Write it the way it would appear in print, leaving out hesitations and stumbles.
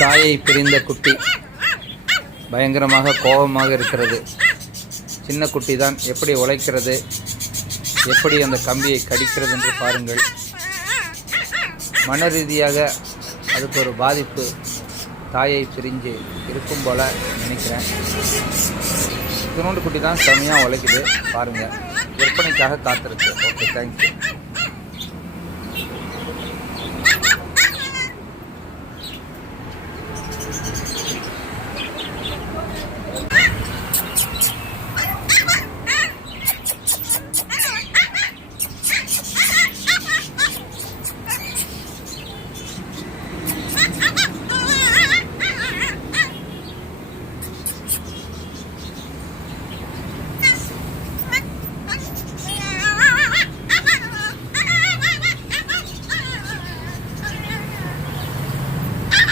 தாயை பிரிந்த குட்டி பயங்கரமாக கோபமாக இருக்கிறது. சின்ன குட்டி தான் எப்படி உழைக்கிறது, எப்படி அந்த கம்பியை கடிக்கிறது என்று பாருங்கள். மன ரீதியாக அதுக்கு ஒரு பாதிப்பு தாயை பிரிஞ்சு இருக்கும் போல நினைக்கிறேன். திருநூண்டு குட்டி தான் செம்மையாக உழைக்குது பாருங்கள். விற்பனைக்காக காத்திருக்கு. Okay, thank you.